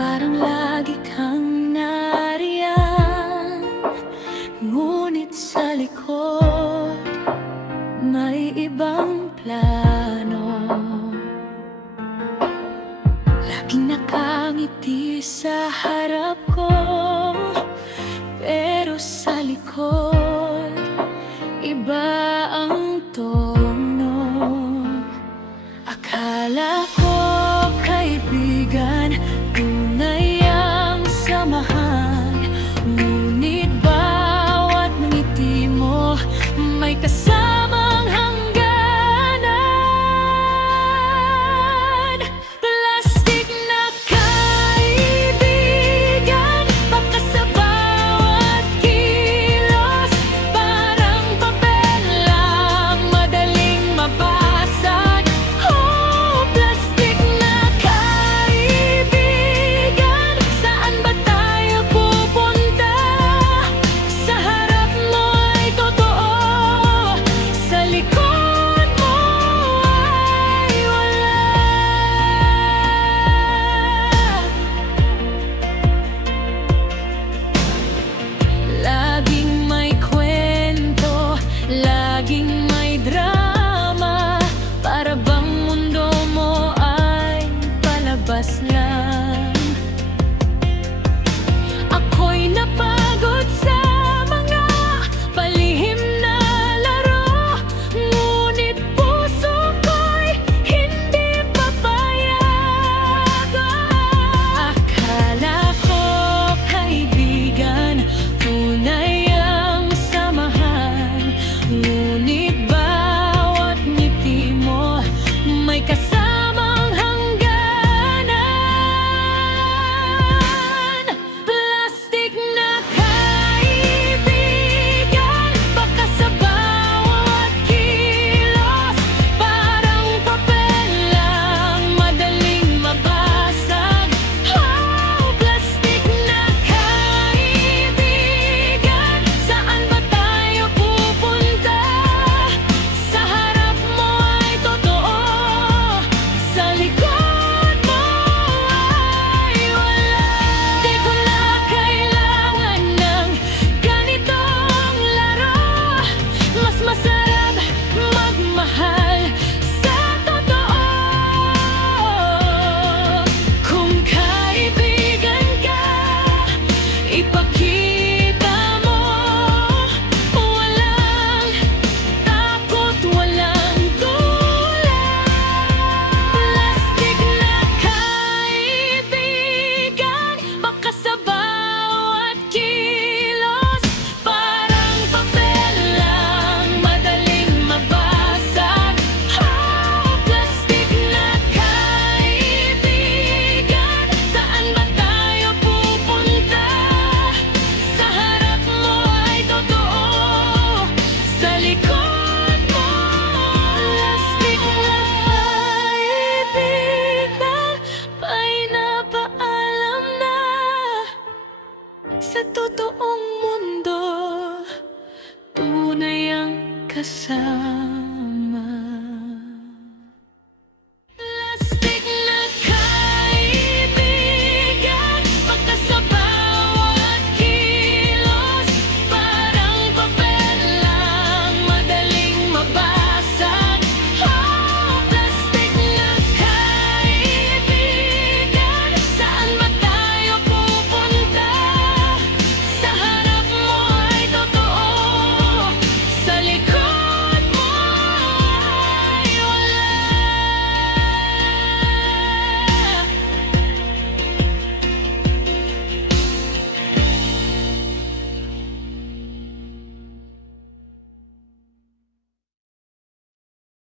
Parang lagi kang nariyan, ngunit sa likod may ibang plano. Laging nakangiti sa harap ko, pero sa likod iba ang tono. Akala ko kaibigan, tunay ang samahan, ngunit bawat ngiti mo may kasamang hangganan. Plastic na kaibigan, baka sa bawat kilos parang papel lang, madaling mabasag. Oh, plastic na kaibigan, saan ba tayo pupunta? Sa harap mo ay totoo, sa likod mo ay wala. Laging may kwento, laging may drama, para bang mundo mo ay palabas lang. Ako'y napagod sa mga palihim na laro, ngunit puso ko'y hindi papayag. Akala ko kaibigan, tunay ang samahan, ngunit bawat ngiti mo may kasamang hangganan. Plastic na kaibigan, baka sa bawat kilos parang papel lang, madaling mabasag. Oh, plastic na kaibigan, saan ba tayo pupunta? Sa harap mo ay totoo, sa likod mo ay wala. Di ko na kailangan ng ganitong laro, mas masarap magmahal sa totoo. Kung kaibigan ka, ipakita mo, walang takot, walang tulad. Plastic na kaibigan, baka sa bawat kilos parang papel lang, madaling mabasag. Oh, plastic na kaibigan, saan ba tayo pupunta? Sa harap mo ay totoo, sa likod mo. Plastic na kaibigan, may napaalam na sa totoong mundo, tunay ang kasama.